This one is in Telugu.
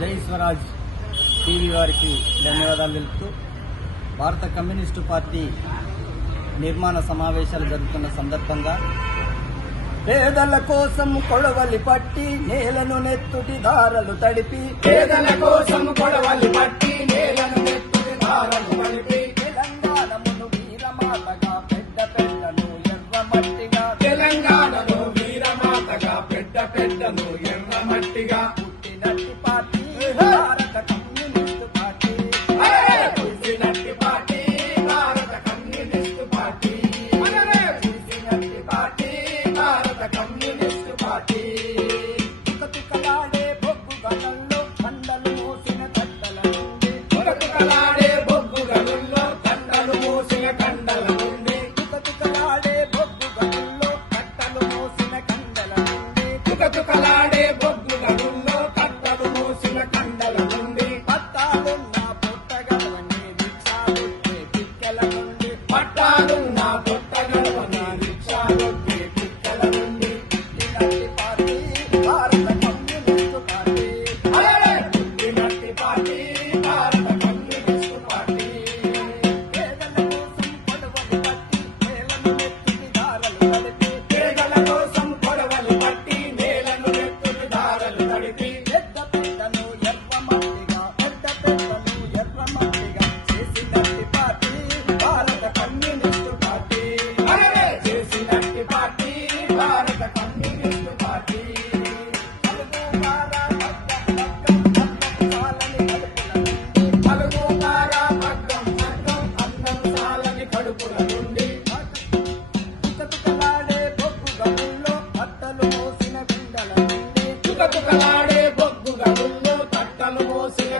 జై స్వరాజ్ టీవీ వారికి ధన్యవాదాలు తెలుపుతూ భారత కమ్యూనిస్టు పార్టీ నిర్మాణ సమావేశాలు జరుగుతున్న సందర్భంగా పేదల కోసం కొడవలి పట్టి నేలను నెత్తుటి దారలు తడిపి పేదల కోసం కొడవలి పట్టి నేలను నెత్తుటి దారలు తడిపి తెలంగాణను వీరమాతగా పెద్ద పెద్దను ఎర్రమట్టిగా తెలంగాణను వీరమాతగా పెద్ద పెద్దను ఎర్రమట్టిగా పుట్టినట్టి పార్టీ భారత కమ్యూనిస్టు పార్టీ పుట్టినట్టి పార్టీ భారత కమ్యూనిస్టు పార్టీ పుట్టినట్టి పార్టీ భారత కమ్యూనిస్టు పార్టీ తుకతుకలాడే బొగ్గు గనుల్లో కండలు మోసిన కట్టల నుండి తుకతుకలాడే బొగ్గు గనుల్లో కండలు మోసిన కండల నుండి తుకతుకలాడే బొగ్గు గనుల్లో కట్టలు మోసిన కండల నుండి తుకతుకలాడే బొగ్గు గనుల్లో కట్టలు మోసిన కండల నుండి పట్టాలున్న పుట్టగలని రిక్షాలొచ్చే పిక్కల నుండి పట్టాలున్న పుట్టగలవని రిక్షాలొచ్చే పిక్కల నుండి పుట్టినట్టి పార్టీ భారత కమ్యూనిస్టు పార్టీ పుట్టినట్టి పార్టీ భారత కమ్యూనిస్టు పార్టీ పేదల కోసం కొడవలి పట్టి నేలను నెత్తుటి పేదల కోసం కొడవలి పట్టి నేలను నెత్తుటి దారలు తడిపి దారలు తడిపి పెద్ద పెద్దను ఎర్రమట్టిగా చేసినట్టి పార్టీ భారత కమ్యూనిస్టు పార్టీ చేసినట్టి పార్టీ భారత కమ్యూనిస్టు పార్టీ అలుగు మార మగ్గం అన్నం సాలని కడుపుల నుండి తుకతుకలాడే బొగ్గు గనుల్లో కట్టలు మోసిన కుండల నుండి తుకతుకలాడే బొగ్గు గనుల్లో కట్టలు మోసిన